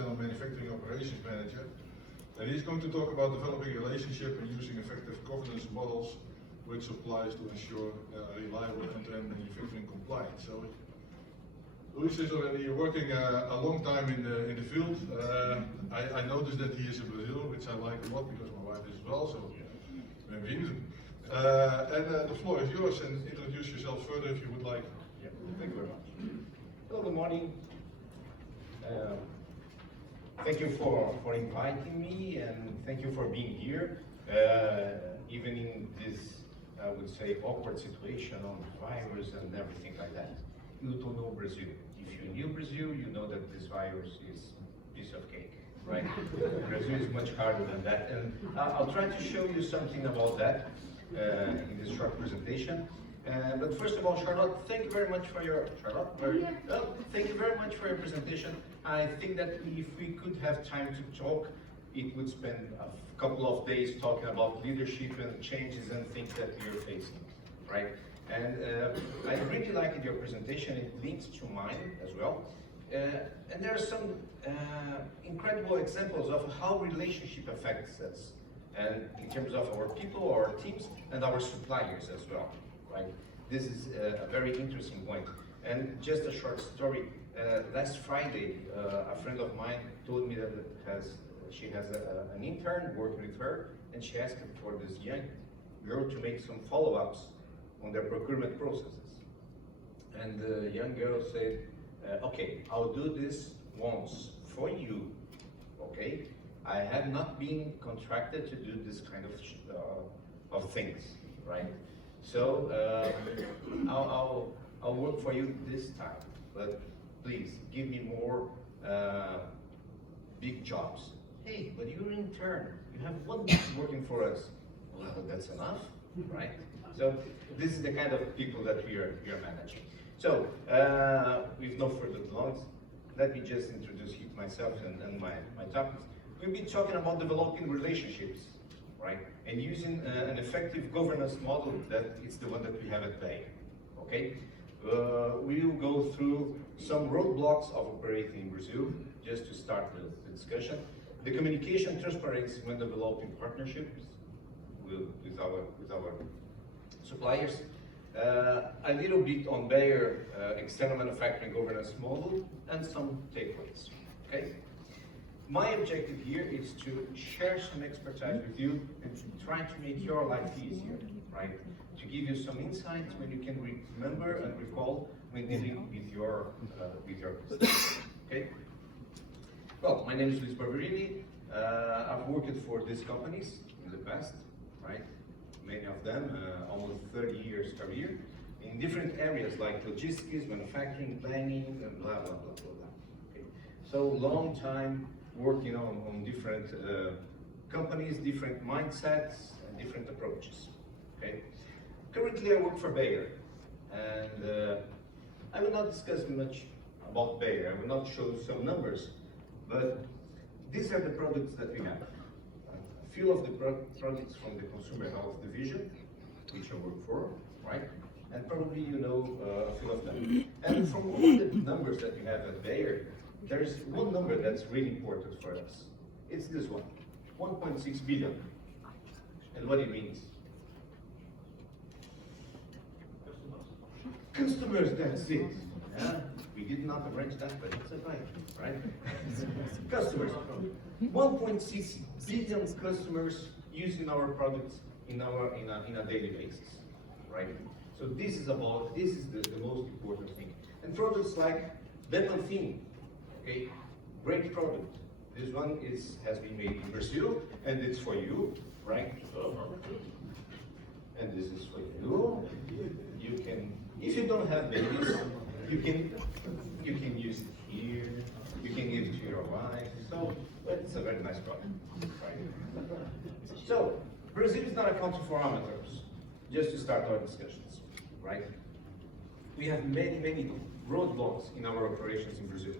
External Manufacturing Operations Manager. And he's going to talk about developing a relationship and using effective governance models with suppliers to ensure reliable end-to-end manufacturing compliance. So, Luiz is already working a long time in the field. I noticed that he is in Brazil, which I like a lot because my wife is as well. So, bem-vindo. The floor is yours, and introduce yourself further if you would like. Yeah, thank you very much. Hello, good morning. Thank you for inviting me, and thank you for being here, even in this, I would say, awkward situation on virus and everything like that. You don't know Brazil. If you knew Brazil, you know that this virus is a piece of cake, right? Brazil is much harder than that, and I'll try to show you something about that in this short presentation. But first of all, Charlotte, thank you very much for your thank you very much for your presentation. I think that if we could have time to talk, it would spend a couple of days talking about leadership and changes and things that we are facing, right? And I really liked your presentation. It links to mine as well. And there are some incredible examples of how relationship affects us, and in terms of our people, our teams, and our suppliers as well. Right. This is a very interesting point. And just a short story. Last Friday, a friend of mine told me that she has an intern working with her, and she asked for this young girl to make some follow-ups on their procurement processes. And the young girl said, okay, I'll do this once for you, okay? I have not been contracted to do this kind of things, right? So I'll work for you this time, but please give me more big jobs. Hey, but you're an intern. You have 1 month working for us. Well, that's enough, right? So this is the kind of people that we are managing. So with no further delays, let me just introduce myself and my topics. We'll be talking about developing relationships, right? And using an effective governance model that is the one that we have at BME, okay? We will go through some roadblocks of operating in Brazil, just to start the discussion. The communication transparency when developing partnerships with our suppliers. A little bit on Bayer external manufacturing governance model, and some takeaways, okay? My objective here is to share some expertise with you and to try to make your life easier, right? To give you some insights when you can remember and recall when dealing with your business, okay? Well, my name is Luiz Barberini. I've worked for these companies in the past, right? Many of them, almost 30 years career, in different areas like logistics, manufacturing, planning, and blah, blah, blah, blah, blah. Okay? So long time working on different companies, different mindsets, and different approaches, okay? Currently I work for Bayer, and I will not discuss much about Bayer. I will not show some numbers, but these are the products that we have. A few of the products from the Consumer Health Division, which I work for, right? And probably you know a few of them. And from all the numbers that we have at Bayer, there's one number that's really important for us. It's this one, 1.6 billion. And what it means? Customers, that's it. Yeah? We did not arrange that, but it's right? Customers. 1.6 billion customers using our products in a daily basis, right? So this is the most important thing. And products like Barberini, okay, great product. This one has been made in Brazil, and it's for you, right? And this is for you. You can, if you don't have babies, you can use it here. You can give it to your wife. So it's a very nice product, right? So Brazil is not a country for amateurs. Just to start our discussions, right? We have many roadblocks in our operations in Brazil.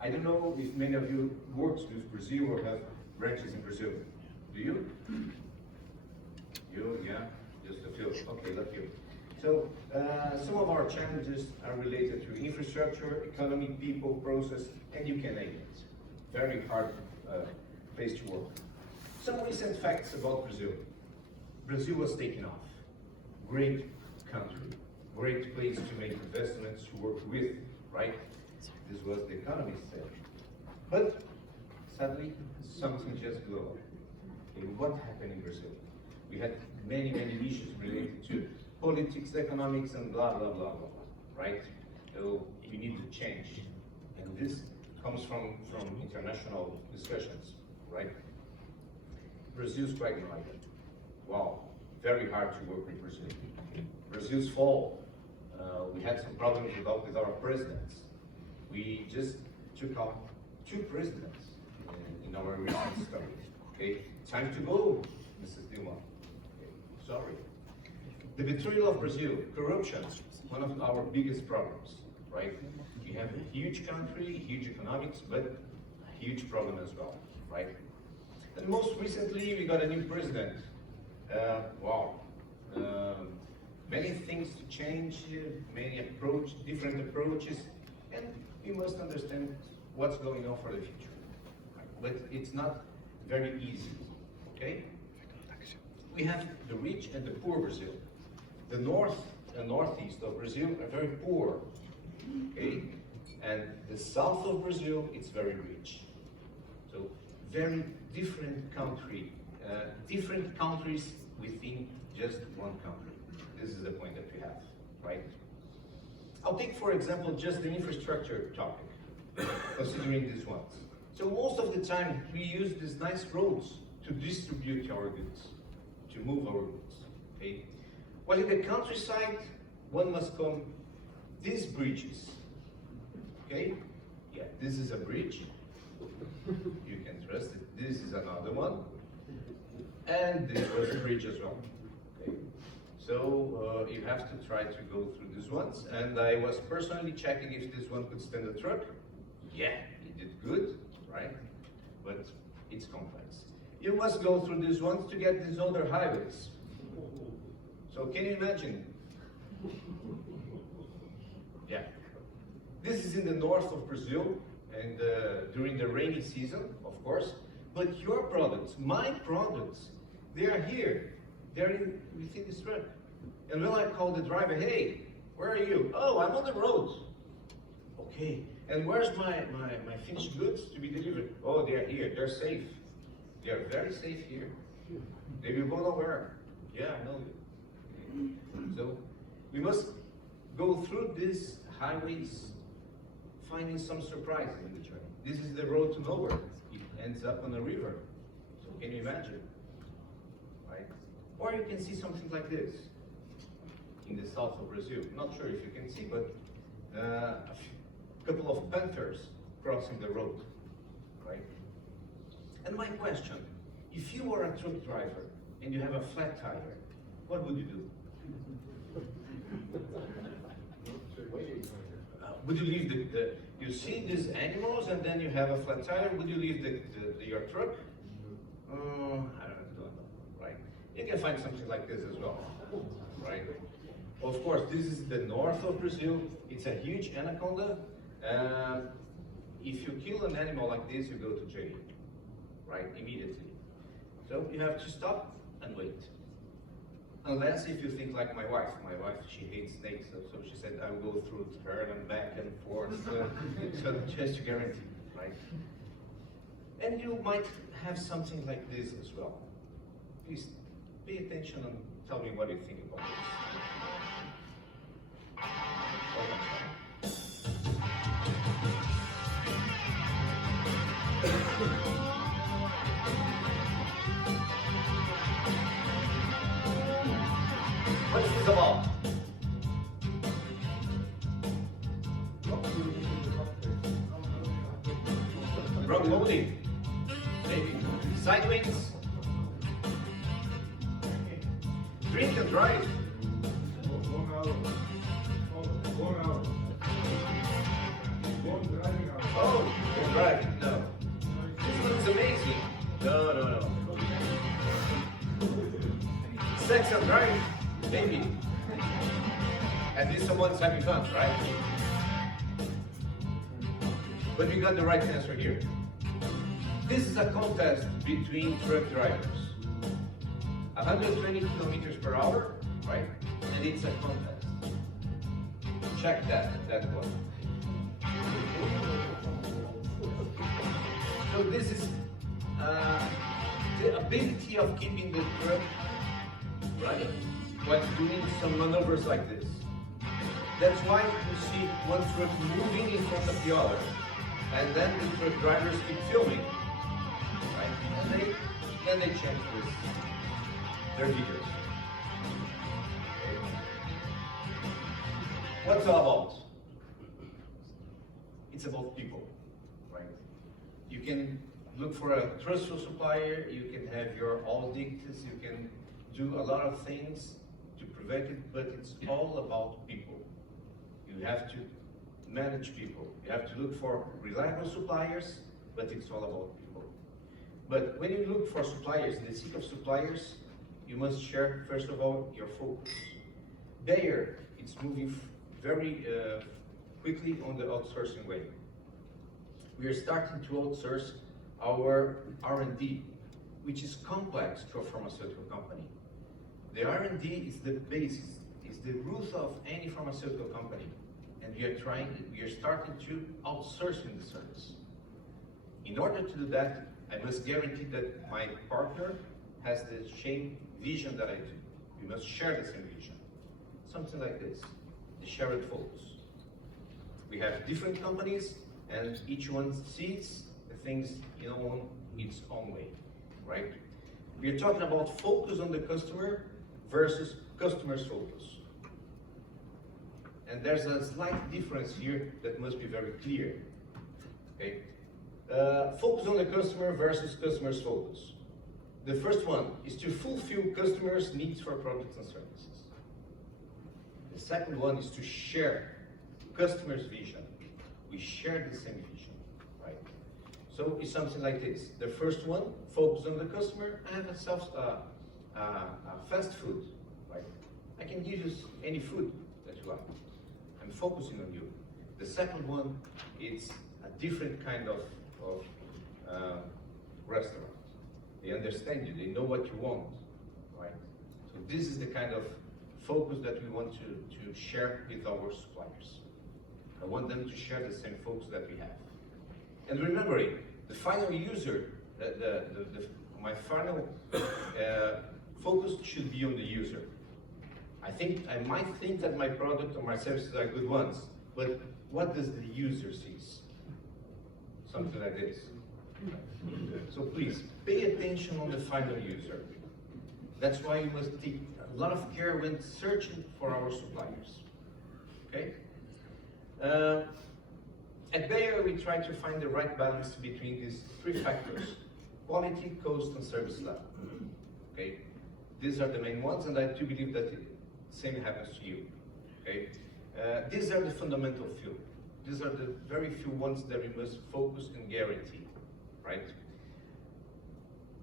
I don't know if many of you work with Brazil or have branches in Brazil. Do you? You, yeah, just a few. Okay, lucky. So some of our challenges are related to infrastructure, economy, people, process, and you can name it. very hard place to work. Some recent facts about Brazil. Brazil was taken off. Great country, great place to make investments, to work with, right? This was the economist said. But sadly, something just blew up. Okay, what happened in Brazil? We had many issues related to politics, economics, and blah, blah, blah, blah, right? So we need to change. And this comes from international discussions, right? Brazil's quite divided. Wow, very hard to work with Brazil. Brazil's fall, we had some problems with our presidents. We just took out 2 presidents in our recent story. Okay, time to go, Mrs. Dilma. Okay, sorry. The betrayal of Brazil, corruption, one of our biggest problems, right? We have a huge country, huge economics, but a huge problem as well, right? And most recently, we got a new president. Wow. Many things to change, many different approaches, and we must understand what's going on for the future. But it's not very easy, okay? We have the rich and the poor Brazil. The north and northeast of Brazil are very poor, okay? And the south of Brazil, it's very rich. So very different country, different countries within just one country. This is the point that we have, right? I'll take, for example, just the infrastructure topic, considering these ones. So most of the time, we use these nice roads to distribute our goods, to move our goods, okay? While in the countryside, one must come these bridges, okay? Yeah, this is a bridge. You can trust it. This is another one. And this was a bridge as well, okay? So you have to try to go through these ones. And I was personally checking if this one could stand a truck. Yeah, it did good, right? But it's complex. You must go through these ones to get these other highways. So can you imagine? Yeah. This is in the north of Brazil, and during the rainy season, of course. But your products, my products, they are here. They're within this truck. And when I call the driver, hey, where are you? Oh, I'm on the road. Okay. And where's my finished goods to be delivered? Oh, they are here. They're safe. They are very safe here. They will go nowhere. Yeah, I know. So we must go through these highways, finding some surprises in the journey. This is the road to nowhere. It ends up on a river. So can you imagine? Right? Or you can see something like this in the south of Brazil. Not sure if you can see, but a couple of panthers crossing the road, right? And my question, if you are a truck driver and you have a flat tire, what would you do? Would you leave you see these animals and then you have a flat tire, would you leave your truck? I don't know, right? You can find something like this as well, right? Of course, this is the north of Brazil. It's a huge anaconda. If you kill an animal like this, you go to jail, right? Immediately. So you have to stop and wait. Unless if you think like my wife. My wife, she hates snakes, so she said, I will go through her and back and forth, so just to guarantee, right? And you might have something like this as well. Please pay attention and tell me what you think about this. What is this about? Wrong holding. Maybe. Side wings. Drink and drive. 1 hour. 1 hour. One driving hour. Oh, you're driving. No. This looks amazing. No. Sex and drive. Maybe. At least someone's having fun, right? But we got the right answer here. This is a contest between truck drivers. 120 kilometers per hour, right? And it's a contest. Check that one. So this is the ability of keeping the truck running when doing some maneuvers like this. That's why you see one truck moving in front of the other, and then the truck drivers keep filming, right? And then they change their videos. Okay. What's it all about? It's about people, right? You can look for a trustful supplier, you can have your audits, you can do a lot of things to prevent it, but it's all about people. You have to manage people. You have to look for reliable suppliers, but it's all about people. But when you look for suppliers, in the seek of suppliers, you must share, first of all, your focus. Bayer, it's moving very quickly on the outsourcing way. We are starting to outsource our R&D, which is complex to a pharmaceutical company. The R&D is the basis, is the root of any pharmaceutical company. And we are starting to outsourcing the service. In order to do that, I must guarantee that my partner has the same vision that I do. We must share the same vision. Something like this, the shared focus. We have different companies, and each one sees the things in its own way, right? We are talking about focus on the customer versus customer's focus. And there's a slight difference here that must be very clear, okay? Focus on the customer versus customer's focus. The first one is to fulfill customers' needs for products and services. The second one is to share customers' vision. We share the same vision, right? So it's something like this. The first one, focus on the customer. I have a fast food, right? I can give you any food that you like. I'm focusing on you. The second one is a different kind of restaurant. They understand you, they know what you want, right? So this is the kind of focus that we want to share with our suppliers. I want them to share the same focus that we have. And remembering, the final user, my final focus should be on the user. I might think that my product or my services are good ones, but what does the user see? Something like this. So please, pay attention on the final user. That's why you must take a lot of care when searching for our suppliers, okay? At Bayer, we try to find the right balance between these three factors: quality, cost, and service level, okay? These are the main ones, and I do believe that the same happens to you, okay? These are the fundamental few. These are the very few ones that we must focus and guarantee, right?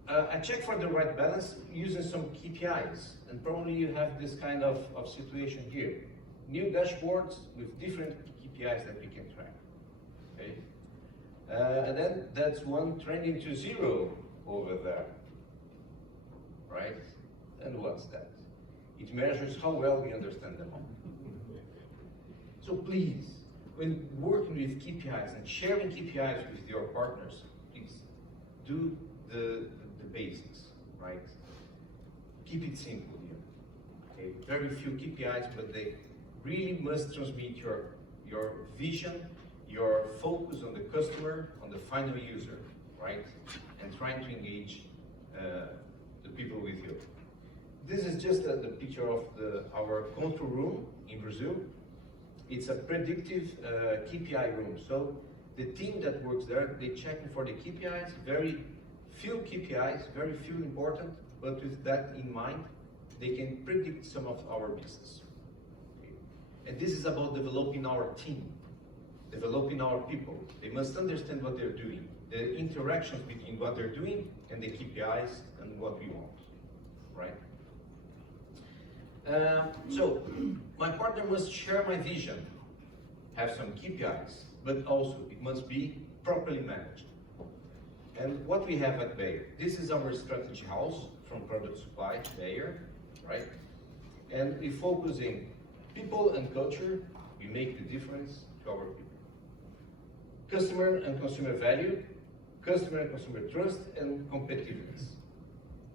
I check for the right balance using some KPIs, and probably you have this kind of situation here. New dashboards with different KPIs that we can track, okay? And then that's one trending to zero over there, right? And what's that? It measures how well we understand them. So please, when working with KPIs and sharing KPIs with your partners, please do the basics, right? Keep it simple here. Okay, very few KPIs, but they really must transmit your vision, your focus on the customer, on the final user, right? And trying to engage the people with you. This is just the picture of our control room in Brazil. It's a predictive KPI room. So the team that works there, they check for the KPIs, very few KPIs, very few important, but with that in mind, they can predict some of our business. Okay. And this is about developing our team, developing our people. They must understand what they're doing, the interactions between what they're doing and the KPIs and what we want, right? So, my partner must share my vision, have some KPIs, but also it must be properly managed. And what we have at Bayer, this is our strategy house from product supply to Bayer, right? And we focus in people and culture, we make the difference to our people. Customer and consumer value, customer and consumer trust, and competitiveness.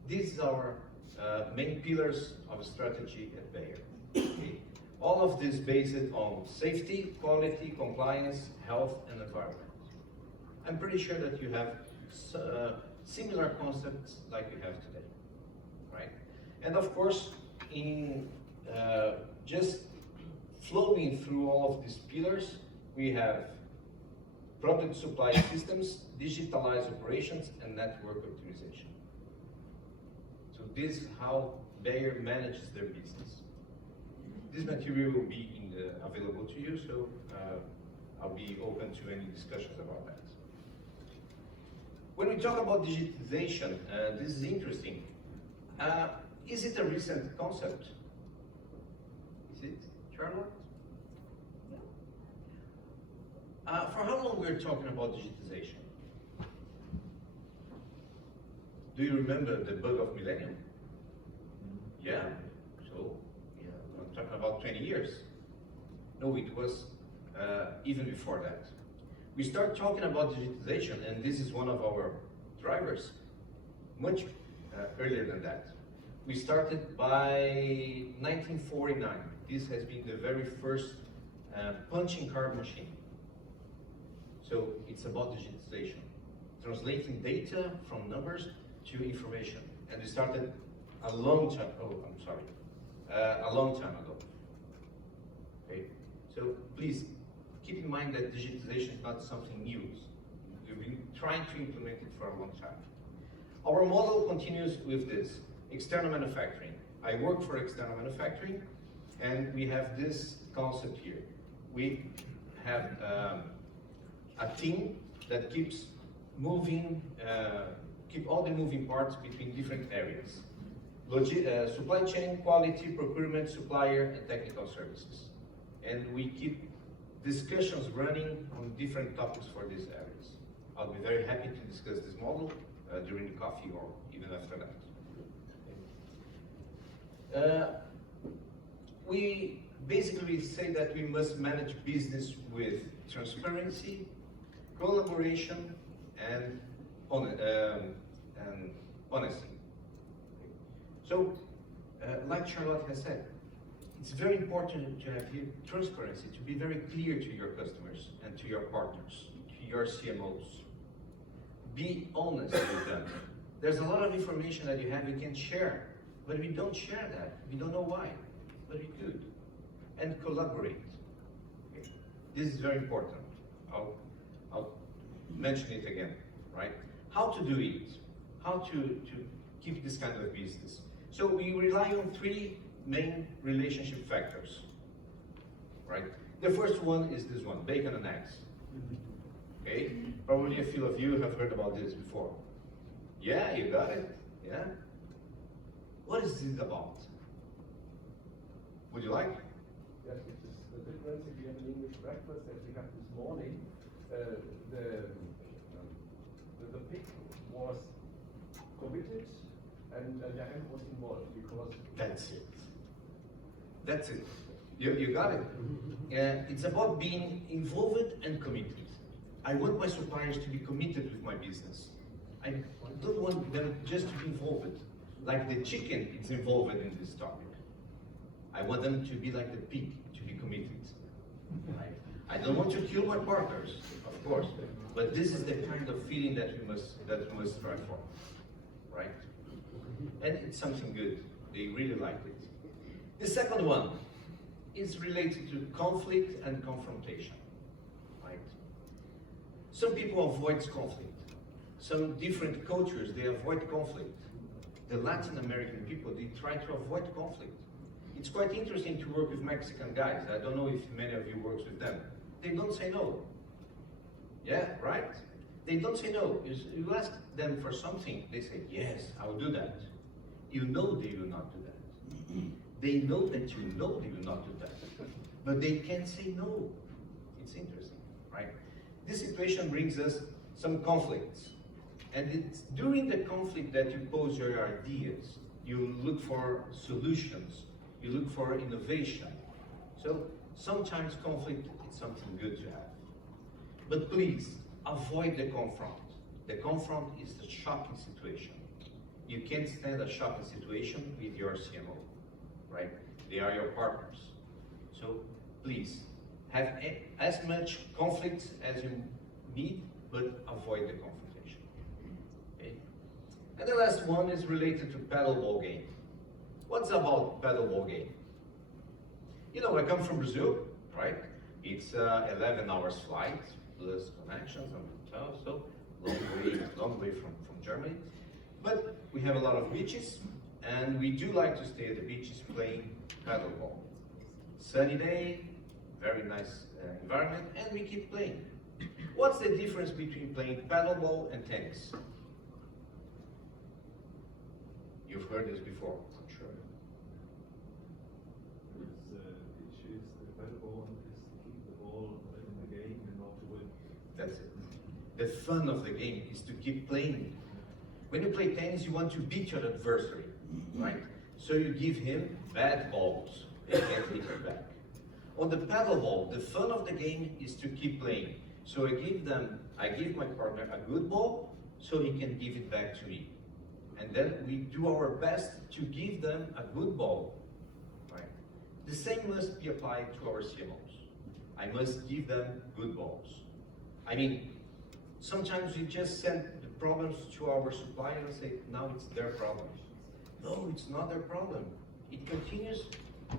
These are our main pillars of strategy at Bayer. Okay? All of this based on safety, quality, compliance, health, and environment. I'm pretty sure that you have similar concepts like we have today, right? And of course, in just flowing through all of these pillars, we have product supply systems, digitalized operations, and network optimization. So this is how Bayer manages their business. This material will be available to you, so I'll be open to any discussions about that. When we talk about digitization, this is interesting. Is it a recent concept? Is it, Charlotte? For how long we're talking about digitization? Do you remember the bug of millennium? Yeah, so yeah, I'm talking about 20 years. No, it was even before that. We start talking about digitization, and this is one of our drivers, much earlier than that. We started by 1949. This has been the very first punching card machine. So it's about digitization, translating data from numbers to information. And we started a long time, a long time ago. Okay, so please keep in mind that digitization is not something new. We've been trying to implement it for a long time. Our model continues with this, external manufacturing. I work for external manufacturing, and we have this concept here. We have a team that keeps moving, keep all the moving parts between different areas. Supply chain, quality, procurement, supplier, and technical services. And we keep discussions running on different topics for these areas. I'll be very happy to discuss this model during the coffee or even after that. We basically say that we must manage business with transparency, collaboration, and honesty. So, like Charlotte has said, it's very important to have here transparency, to be very clear to your customers and to your partners, to your CMOs. Be honest with them. There's a lot of information that you have you can share, but we don't share that. We don't know why, but we could. And collaborate. Okay. This is very important. I'll mention it again, right? How to do it, how to keep this kind of business. So we rely on three main relationship factors, right? The first one is this one, bacon and eggs. Okay, probably a few of you have heard about this before. Yeah, you got it, yeah? What is this about? Would you like? Yes, it is the difference if you have an English breakfast as we have this morning. The pig was committed and the ham was involved because... That's it. That's it. You got it. It's about being involved and committed. I want my suppliers to be committed with my business. I don't want them just to be involved. Like the chicken is involved in this topic. I want them to be like the pig, to be committed. I don't want to kill my partners, of course, but this is the kind of feeling that we must strive for, right? And it's something good. They really like it. The second one is related to conflict and confrontation, right? Some people avoid conflict. Some different cultures, they avoid conflict. The Latin American people, they try to avoid conflict. It's quite interesting to work with Mexican guys. I don't know if many of you work with them. They don't say no. Yeah, right? They don't say no. You ask them for something, they say, yes, I will do that. You know they will not do that. They know that you know they will not do that. But they can't say no. It's interesting, right? This situation brings us some conflicts. And it's during the conflict that you pose your ideas, you look for solutions, you look for innovation. So sometimes conflict is something good to have. But please, avoid the confront. The confront is the shocking situation. You can't stand a shocking situation with your CMO, right? They are your partners. So please, have as much conflicts as you need, but avoid the confrontation. Okay? And the last one is related to paddleball game. What's about paddleball game? You know, I come from Brazil, right? It's 11 hours flight, plus connections and hotels, so long way from Germany. But we have a lot of beaches, and we do like to stay at the beaches playing paddleball. Sunny day, very nice environment, and we keep playing. What's the difference between playing paddleball and tennis? You've heard this before, I'm sure. It is the paddleball is to keep the ball in the game and not to win. That's it. The fun of the game is to keep playing. When you play tennis, you want to beat your adversary, right? So you give him bad balls, he can't hit it back. On the paddleball, the fun of the game is to keep playing. So I give my partner a good ball, so he can give it back to me. And then we do our best to give them a good ball, right? The same must be applied to our CMOs. I must give them good balls. I mean, sometimes we just send the problems to our supplier and say, now it's their problem. No, it's not their problem. It continues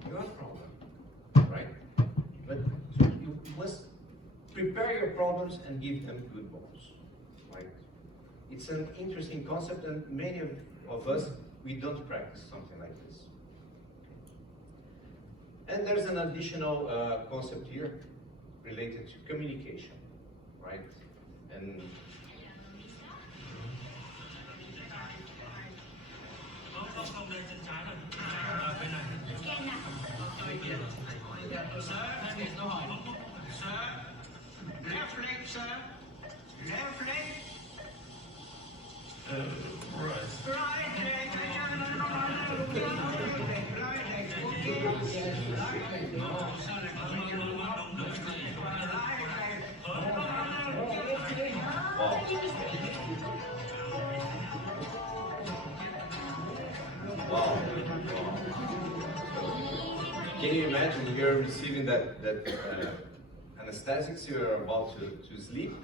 your problem, right? But so you must prepare your problems and give them good balls, right? It's an interesting concept, and many of us, we don't practice something like this. And there's an additional concept here related to communication, right? And Left leg, sir. Left leg. Right leg. wow. Can you imagine you're receiving that anesthetics, you're about to sleep,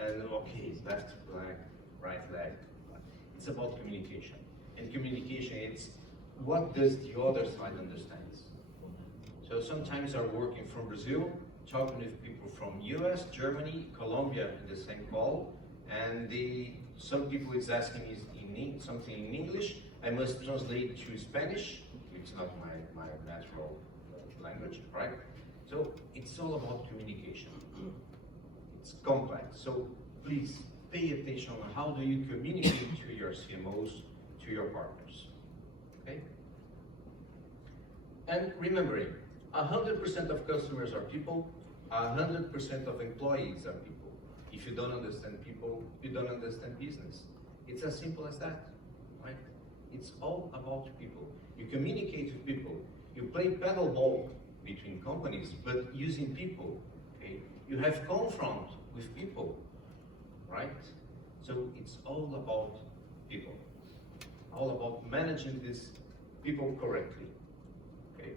and okay, left leg, right leg. It's about communication. And communication, it's what does the other side understand. So sometimes I'm working from Brazil, talking with people from US, Germany, Colombia in the same call, and some people is asking me something in English, I must translate to Spanish, which is not my natural language, right? So it's all about communication. It's complex. So please pay attention on how do you communicate to your CMOs, to your partners. Okay? And remembering, 100% of customers are people, 100% of employees are people. If you don't understand people, you don't understand business. It's as simple as that, right? It's all about people. You communicate with people. You play paddle ball between companies, but using people, okay? You have confront with people, right? So it's all about people. All about managing these people correctly, okay?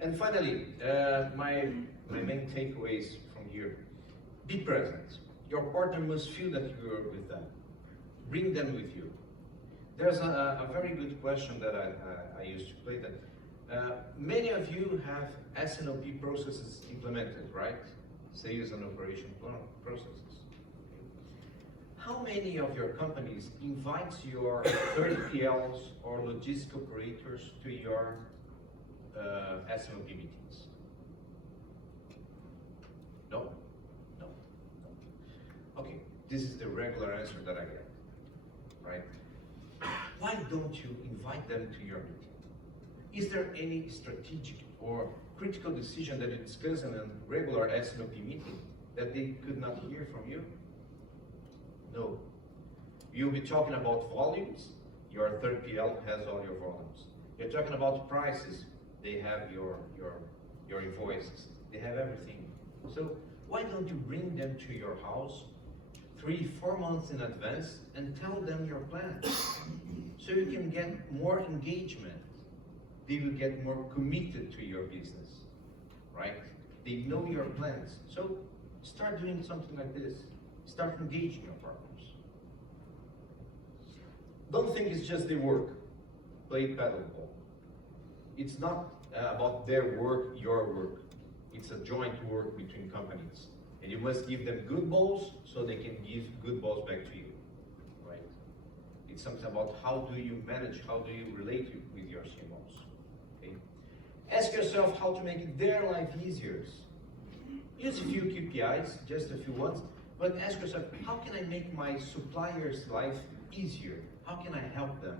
And finally, my main takeaways from here. Be present. Your partner must feel that you're with them. Bring them with you. There's a very good question that I used to play that. Many of you have S&OP processes implemented, right? Sales and operation processes. How many of your companies invite your 30PLs or logistic operators to your S&OP meetings? No? No? Okay, this is the regular answer that I get, right? Why don't you invite them to your meeting? Is there any strategic or critical decision that you discuss in a regular S&OP meeting that they could not hear from you? No, You'll be talking about volumes. Your third PL has all your volumes. You're talking about prices. They have your invoices. They have everything. So why don't you bring them to your house 3-4 months in advance and tell them your plan? So you can get more engagement. They will get more committed to your business, right? They know your plans. So start doing something like this. Start engaging your partners. Don't think it's just the work. Play paddleball. It's not about their work, your work. It's a joint work between companies. And you must give them good balls so they can give good balls back to you, right? It's something about how do you manage, how do you relate with your CMOs, okay? Ask yourself how to make their life easier. Use a few KPIs, just a few ones, but ask yourself, how can I make my supplier's life easier? How can I help them?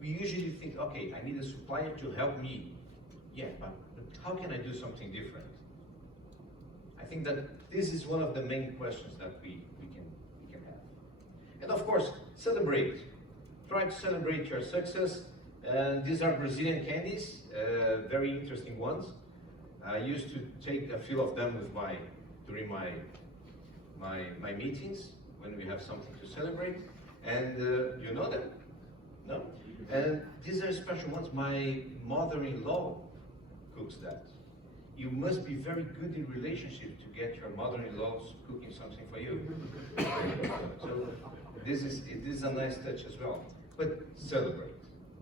We usually think, okay, I need a supplier to help me. Yeah, but how can I do something different? I think that this is one of the main questions that we can have. And of course, celebrate. Try to celebrate your success. And these are Brazilian candies, very interesting ones. I used to take a few of them with during my meetings when we have something to celebrate. And you know them? No? And these are special ones. My mother-in-law cooks that. You must be very good in relationship to get your mother-in-law cooking something for you. So this is a nice touch as well. But celebrate.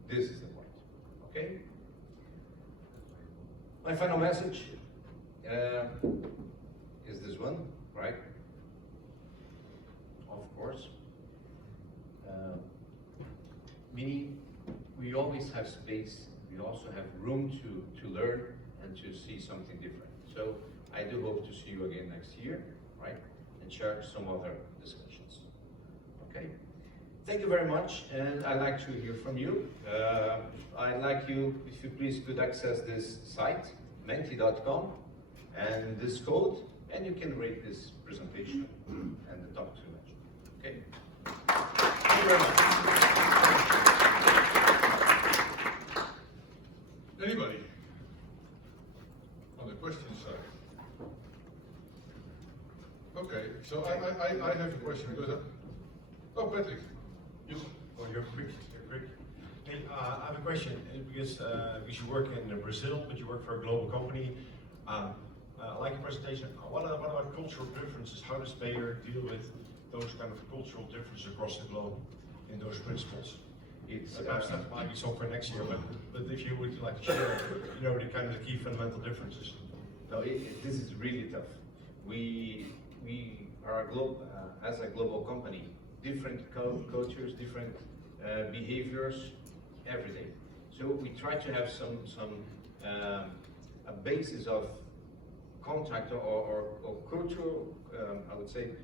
This is the point. Okay? My final message is this one, right? Of course. Meaning, we always have space, we also have room to learn and to see something different. So I do hope to see you again next year, right? And share some other discussions. Okay? Thank you very much, and I'd like to hear from you. I'd like you, if you please, could access this site, menti.com, and this code, and you can rate this presentation and the talk too much. Okay? Thank you very much. Anybody on the question side? Okay, so I have a question because oh, Patrick, you. Oh, you're quick. Hey, I have a question because you work in Brazil, but you work for a global company. I like your presentation. What about cultural differences? How does Bayer deal with those kind of cultural differences across the globe in those principles? Perhaps that might be so for next year, but if you would like to share, the kind of the key fundamental differences. No, this is really tough. We are as a global company, different cultures, different behaviors every day. So we try to have a basis of contact or cultural, I would say,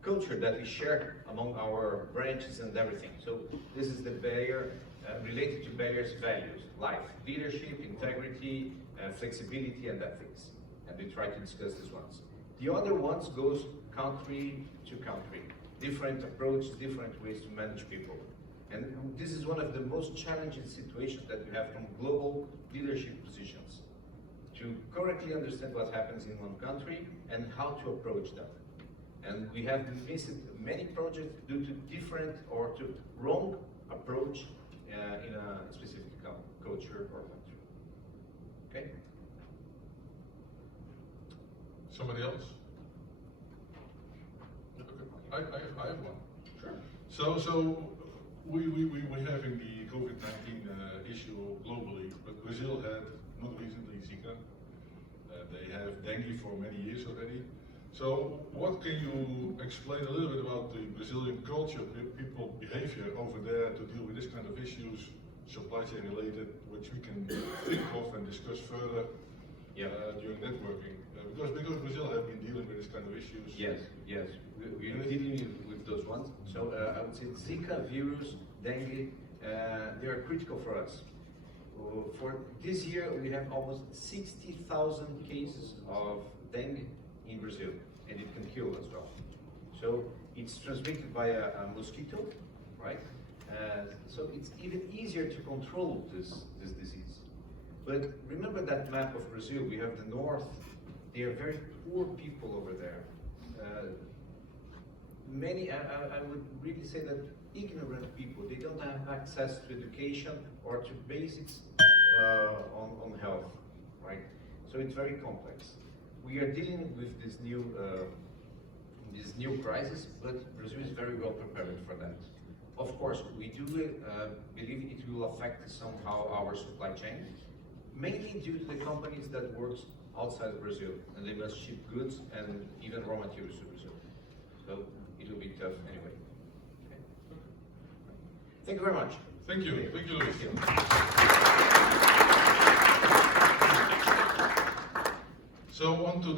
culture that we share among our branches and everything. So this is the Bayer, related to Bayer's values, life, leadership, integrity, flexibility and ethics. And we try to discuss these ones. The other ones goes country to country, different approach, different ways to manage people. And this is one of the most challenging situations that we have from global leadership positions, to correctly understand what happens in one country and how to approach them. And we have missed many projects due to different or to wrong approach in a specific culture or country. Okay? Somebody else? I have one. Sure. So we're having the COVID-19 issue globally, but Brazil had not recently Zika. They have dengue for many years already. So what can you explain a little bit about the Brazilian culture, people behavior over there to deal with this kind of issues, supply chain related, which we can think of and discuss further during networking? Because Brazil have been dealing with this kind of issues. Yes, we are dealing with those ones. So I would say Zika, virus, dengue, they are critical for us. For this year, we have almost 60,000 cases of dengue in Brazil, and it can kill as well. So It's transmitted by a mosquito, right? So it's even easier to control this disease. But remember that map of Brazil, we have the north, they are very poor people over there. Many, I would really say that ignorant people, they don't have access to education or to basics on health, right? So it's very complex. We are dealing with this new crisis, but Brazil is very well prepared for that. Of course, we do believe it will affect somehow our supply chain, mainly due to the companies that work outside Brazil, and they must ship goods and even raw materials to Brazil. So it will be tough anyway. Okay. Thank you very much. Thank you. Thank you, Luiz. So on to the